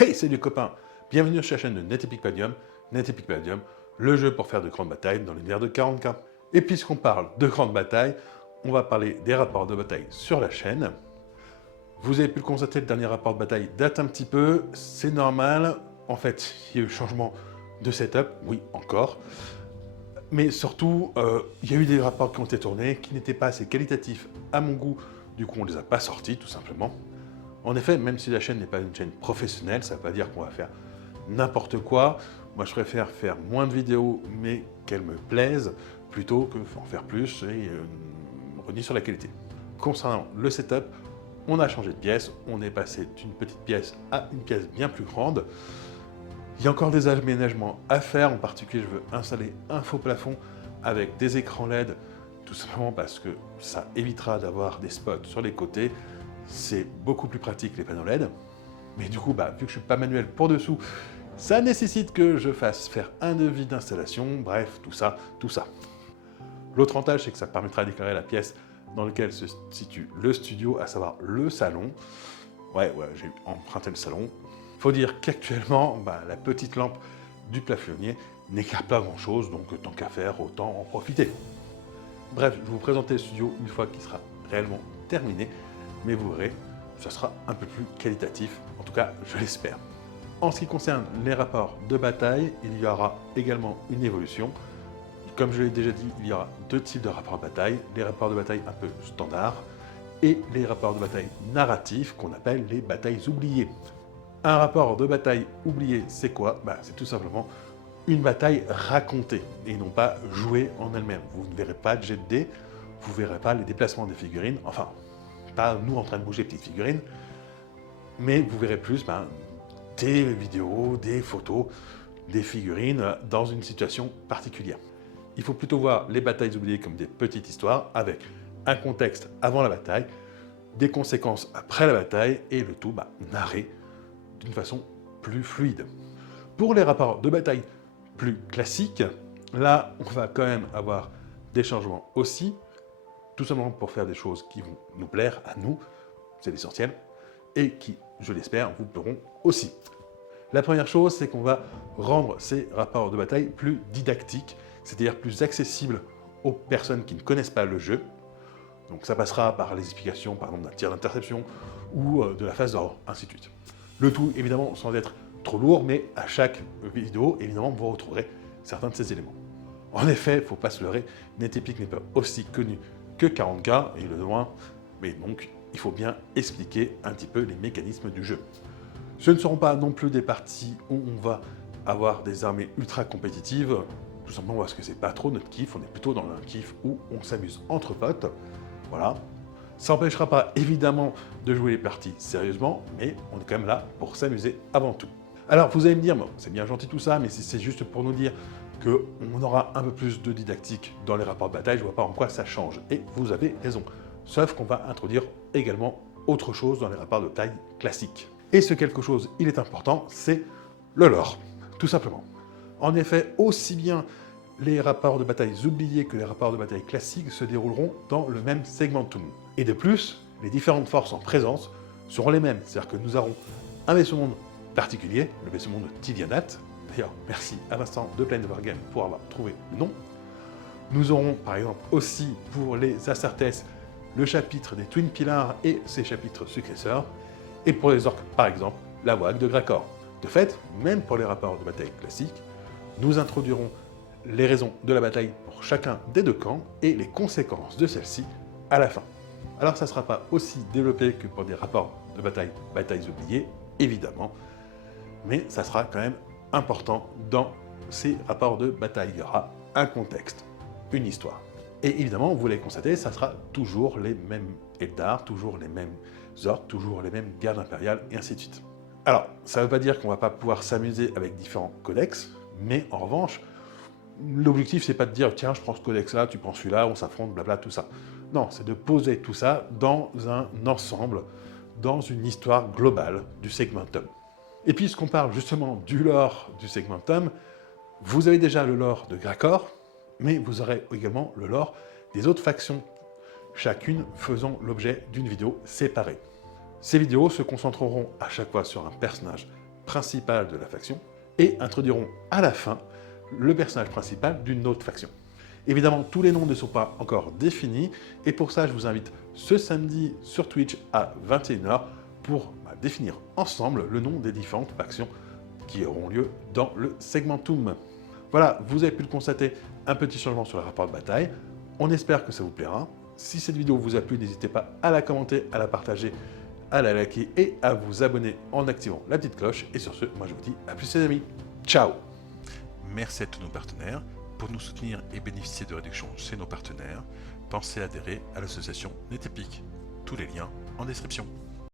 Hey, salut les copains! Bienvenue sur la chaîne de NetEpic Palladium, NetEpic Palladium, le jeu pour faire de grandes batailles dans l'univers de 40K. Et puisqu'on parle de grandes batailles, on va parler des rapports de bataille sur la chaîne. Vous avez pu le constater, le dernier rapport de bataille date un petit peu, c'est normal. En fait, il y a eu changement de setup, oui, encore. Mais surtout, il y a eu des rapports qui ont été tournés, qui n'étaient pas assez qualitatifs à mon goût, du coup on ne les a pas sortis, tout simplement. En effet, même si la chaîne n'est pas une chaîne professionnelle, ça ne veut pas dire qu'on va faire n'importe quoi. Moi, je préfère faire moins de vidéos, mais qu'elles me plaisent, plutôt que en faire plus et renier sur la qualité. Concernant le setup, on a changé de pièce, on est passé d'une petite pièce à une pièce bien plus grande. Il y a encore des aménagements à faire, en particulier je veux installer un faux plafond avec des écrans LED, tout simplement parce que ça évitera d'avoir des spots sur les côtés. C'est beaucoup plus pratique les panneaux LED. Mais du coup, vu que je ne suis pas manuel pour dessous, ça nécessite que je fasse faire un devis d'installation, bref, tout ça, tout ça. L'autre avantage, c'est que ça permettra d'éclairer la pièce dans laquelle se situe le studio, à savoir le salon. Ouais, j'ai emprunté le salon. Faut dire qu'actuellement, la petite lampe du plafonnier n'éclaire pas grand-chose, donc tant qu'à faire, autant en profiter. Bref, je vais vous présenter le studio une fois qu'il sera réellement terminé, mais vous verrez, ça sera un peu plus qualitatif, en tout cas, je l'espère. En ce qui concerne les rapports de bataille, il y aura également une évolution. Comme je l'ai déjà dit, il y aura deux types de rapports de bataille, les rapports de bataille un peu standards et les rapports de bataille narratifs qu'on appelle les batailles oubliées. Un rapport de bataille oublié, c'est quoi? C'est tout simplement une bataille racontée et non pas jouée en elle-même. Vous ne verrez pas de jet de dés, vous ne verrez pas les déplacements des figurines, enfin, pas nous en train de bouger petites figurines, mais vous verrez plus des vidéos, des photos, des figurines dans une situation particulière. Il faut plutôt voir les batailles oubliées comme des petites histoires avec un contexte avant la bataille, des conséquences après la bataille et le tout narré d'une façon plus fluide. Pour les rapports de bataille plus classiques, là on va quand même avoir des changements aussi, tout simplement pour faire des choses qui vont nous plaire à nous, c'est l'essentiel, et qui, je l'espère, vous plairont aussi. La première chose, c'est qu'on va rendre ces rapports de bataille plus didactiques, c'est-à-dire plus accessibles aux personnes qui ne connaissent pas le jeu. Donc ça passera par les explications, par exemple, d'un tir d'interception ou de la phase d'ordre, ainsi de suite. Le tout, évidemment, sans être trop lourd, mais à chaque vidéo, évidemment, vous retrouverez certains de ces éléments. En effet, il ne faut pas se leurrer, NetEpic n'est pas aussi connu que 40K, et le loin, mais donc il faut bien expliquer un petit peu les mécanismes du jeu. Ce ne seront pas non plus des parties où on va avoir des armées ultra compétitives, tout simplement parce que c'est pas trop notre kiff, on est plutôt dans un kiff où on s'amuse entre potes, voilà. Ça n'empêchera pas évidemment de jouer les parties sérieusement, mais on est quand même là pour s'amuser avant tout. Alors vous allez me dire, bon, c'est bien gentil tout ça, mais si c'est juste pour nous dire qu'on aura un peu plus de didactique dans les rapports de bataille, je ne vois pas en quoi ça change. Et vous avez raison. Sauf qu'on va introduire également autre chose dans les rapports de bataille classiques. Et ce quelque chose, il est important, c'est le lore, tout simplement. En effet, aussi bien les rapports de bataille oubliés que les rapports de bataille classiques se dérouleront dans le même segmentum. Et de plus, les différentes forces en présence seront les mêmes. C'est-à-dire que nous aurons un vaisseau monde particulier, le vaisseau monde Tivianat. D'ailleurs, merci à Vincent de Plane Wargame pour avoir trouvé le nom. Nous aurons par exemple aussi pour les Astartes le chapitre des Twin Pillars et ses chapitres successeurs. Et pour les orques, par exemple, la WAG de Grakor. De fait, même pour les rapports de bataille classiques, nous introduirons les raisons de la bataille pour chacun des deux camps et les conséquences de celle-ci à la fin. Alors ça ne sera pas aussi développé que pour des rapports de batailles oubliées, évidemment, mais ça sera quand même important dans ces rapports de bataille. Il y aura un contexte, une histoire. Et évidemment, vous l'avez constaté, ça sera toujours les mêmes Eldar, toujours les mêmes orques, toujours les mêmes gardes impériales, et ainsi de suite. Alors, ça ne veut pas dire qu'on ne va pas pouvoir s'amuser avec différents codex, mais en revanche, l'objectif, c'est pas de dire, tiens, je prends ce codex-là, tu prends celui-là, on s'affronte, blabla, tout ça. Non, c'est de poser tout ça dans un ensemble, dans une histoire globale du segmentum. Et puisqu'on parle justement du lore du segmentum, vous avez déjà le lore de Grakor, mais vous aurez également le lore des autres factions, chacune faisant l'objet d'une vidéo séparée. Ces vidéos se concentreront à chaque fois sur un personnage principal de la faction et introduiront à la fin le personnage principal d'une autre faction. Évidemment, tous les noms ne sont pas encore définis et pour ça, je vous invite ce samedi sur Twitch à 21 h pour définir ensemble le nom des différentes factions qui auront lieu dans le Segmentum. Voilà, vous avez pu le constater, un petit changement sur le rapport de bataille. On espère que ça vous plaira. Si cette vidéo vous a plu, n'hésitez pas à la commenter, à la partager, à la liker et à vous abonner en activant la petite cloche. Et sur ce, moi je vous dis à plus les amis. Ciao! Merci à tous nos partenaires. Pour nous soutenir et bénéficier de réductions chez nos partenaires, pensez à adhérer à l'association NetEpic. Tous les liens en description.